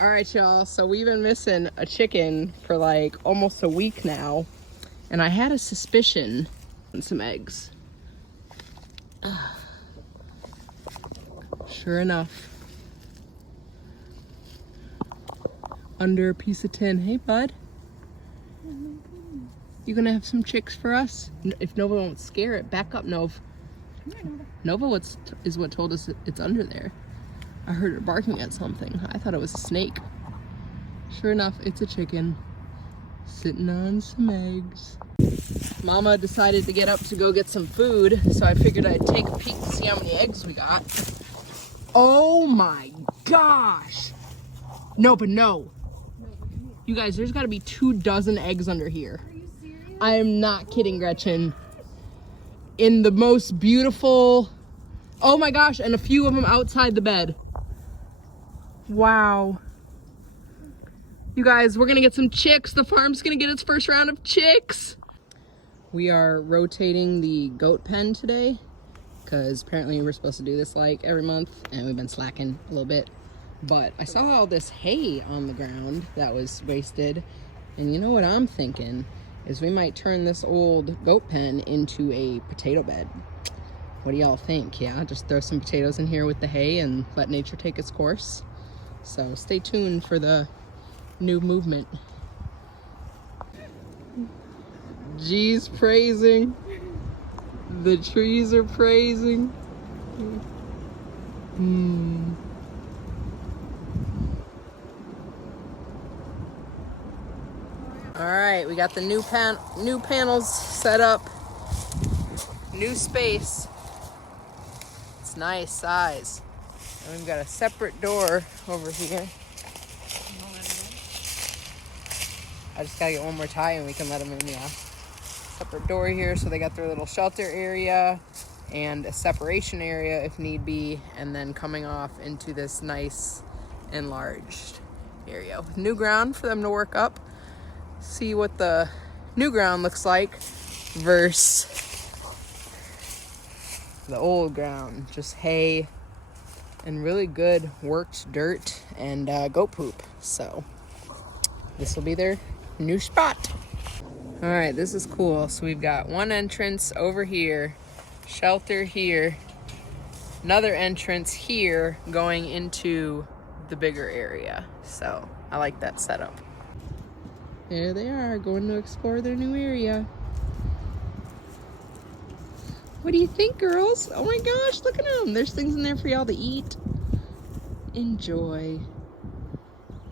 All right, y'all. So we've been missing a chicken for like almost a week now. And I had a suspicion on some eggs. Sure enough. Under a piece of tin. Hey, bud. You gonna have some chicks for us? If Nova won't scare it, back up, Nova. Nova is what told us it's under there. I heard her barking at something. I thought it was a snake. Sure enough, it's a chicken sitting on some eggs. Mama decided to get up to go get some food, so I figured I'd take a peek to see how many eggs we got. Oh my gosh! No, but no. You guys, there's gotta be 24 eggs under here. Are you serious? I am not kidding, Gretchen. In the most beautiful, oh my gosh, and a few of them outside the bed. Wow. You guys, we're gonna get some chicks. The farm's gonna get its first round of chicks. We are rotating the goat pen today because apparently we're supposed to do this like every month and we've been slacking a little bit. But I saw all this hay on the ground that was wasted. And you know what I'm thinking is we might turn this old goat pen into a potato bed. What do y'all think? Yeah, just throw some potatoes in here with the hay and let nature take its course. So stay tuned for the new movement. G's praising. The trees are praising. All right, we got the new panels set up. New space. It's nice size. And we've got a separate door over here. I just gotta get one more tie and we can let them in, yeah. Separate door here, so they got their little shelter area and a separation area if need be, and then coming off into this nice enlarged area with new ground for them to work up. See what the new ground looks like versus the old ground. Just hay and really good worked dirt and goat poop. So this will be their new spot. All right, this is cool. So we've got one entrance over here, shelter here, another entrance here going into the bigger area. So I like that setup. There they are, going to explore their new area. What do you think, girls? Oh my gosh, look at them. There's things in there for y'all to eat. Enjoy.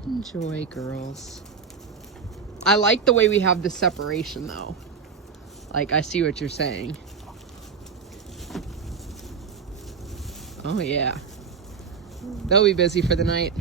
Enjoy, girls. I like the way we have this separation though. Like, I see what you're saying. Oh yeah. They'll be busy for the night.